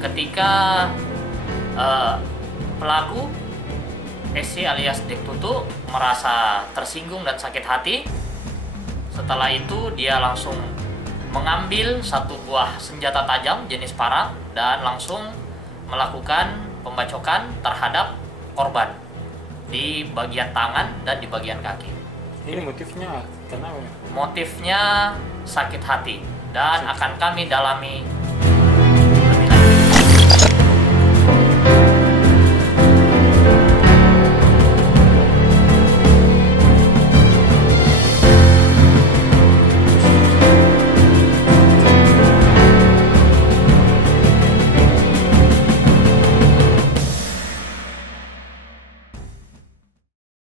ketika pelaku SC alias Dektutu merasa tersinggung dan sakit hati. Setelah itu dia langsung mengambil satu buah senjata tajam jenis parang dan langsung melakukan pembacokan terhadap korban di bagian tangan dan di bagian kaki. Ini motifnya kenapa? Motifnya sakit hati dan akan kami dalami